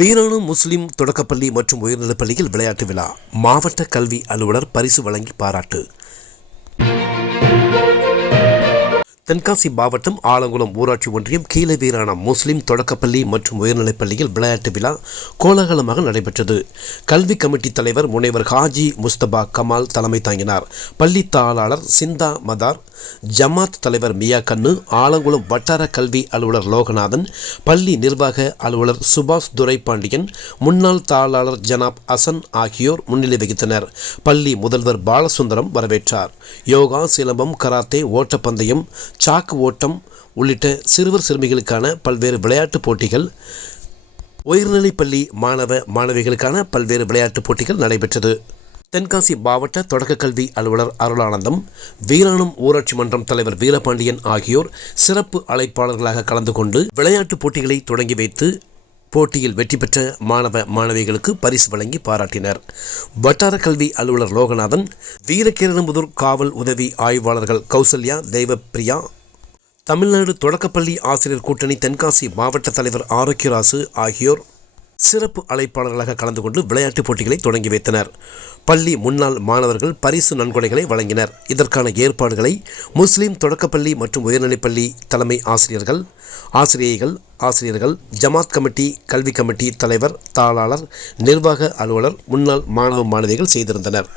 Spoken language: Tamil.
வீரணு முஸ்லிம் தொடக்கப்பள்ளி மற்றும் உயர்நிலைப்பள்ளியில் விளையாட்டு விழா. மாவட்ட கல்வி அலுவலர் பரிசு வழங்கி பாராட்டு. தென்காசி மாவட்டம் ஆலங்குளம் ஊராட்சி ஒன்றியம் கீழே வீரான முஸ்லிம் தொடக்கப்பள்ளி மற்றும் உயர்நிலைப் பள்ளியில் விளையாட்டு விழா கோலாகலமாக நடைபெற்றது. கல்வி கமிட்டி தலைவர் முனைவர் ஹாஜி முஸ்தபா கமால் தலைமை தாங்கினார். பள்ளி தாளாளர் சிந்தா மதார் ஜமாத் தலைவர் மியா கண்ணு ஆலங்குளம் வட்டார கல்வி அலுவலர் லோகநாதன் பள்ளி நிர்வாக அலுவலர் சுபாஷ் துரைபாண்டியன் முன்னாள் தாளாளர் ஜனாப் அசன் ஆகியோர் முன்னிலை வகித்தனர். பள்ளி முதல்வர் பாலசுந்தரம் வரவேற்றார். யோகா சிலம்பம் கராத்தே ஓட்டப்பந்தயம் சாக்கு ஓட்டம் உள்ளிட்ட சிறுவர் சிறுமிகளுக்கான பல்வேறு விளையாட்டுப் போட்டிகள் உயர்நிலைப் பள்ளி மாணவ மாணவிகளுக்கான பல்வேறு விளையாட்டுப் போட்டிகள் நடைபெற்றது. தென்காசி மாவட்ட தொடக்கக் கல்வி அலுவலர் அருளானந்தம் வீராணம் ஊராட்சி மன்றம் தலைவர் வீரபாண்டியன் ஆகியோர் சிறப்பு அழைப்பாளர்களாக கலந்து கொண்டு விளையாட்டுப் போட்டிகளை தொடங்கி வைத்து போட்டியில் வெற்றி பெற்ற மாணவ மாணவிகளுக்கு பரிசு வழங்கி பாராட்டினர். வட்டார கல்வி அலுவலர் லோகநாதன் வீரகேரனமுதூர் காவல் உதவி ஆய்வாளர்கள் கௌசல்யா தெய்வப்பிரியா தமிழ்நாடு தொடக்கப்பள்ளி ஆசிரியர் கூட்டணி தென்காசி மாவட்ட தலைவர் ஆரோக்கியராசு ஆகியோர் சிறப்பு அழைப்பாளர்களாக கலந்து கொண்டு விளையாட்டுப் போட்டிகளை தொடங்கி வைத்தனர். பள்ளி முன்னாள் மாணவர்கள் பரிசு நன்கொடைகளை வழங்கினர். இதற்கான ஏற்பாடுகளை முஸ்லீம் தொடக்கப்பள்ளி மற்றும் உயர்நிலைப்பள்ளி தலைமை ஆசிரியர்கள் ஆசிரியைகள் ஆசிரியர்கள் ஜமாத் கமிட்டி கல்வி கமிட்டி தலைவர் தாளாளர் நிர்வாக அலுவலர் முன்னாள் மாணவ மாணவிகள் செய்திருந்தனர்.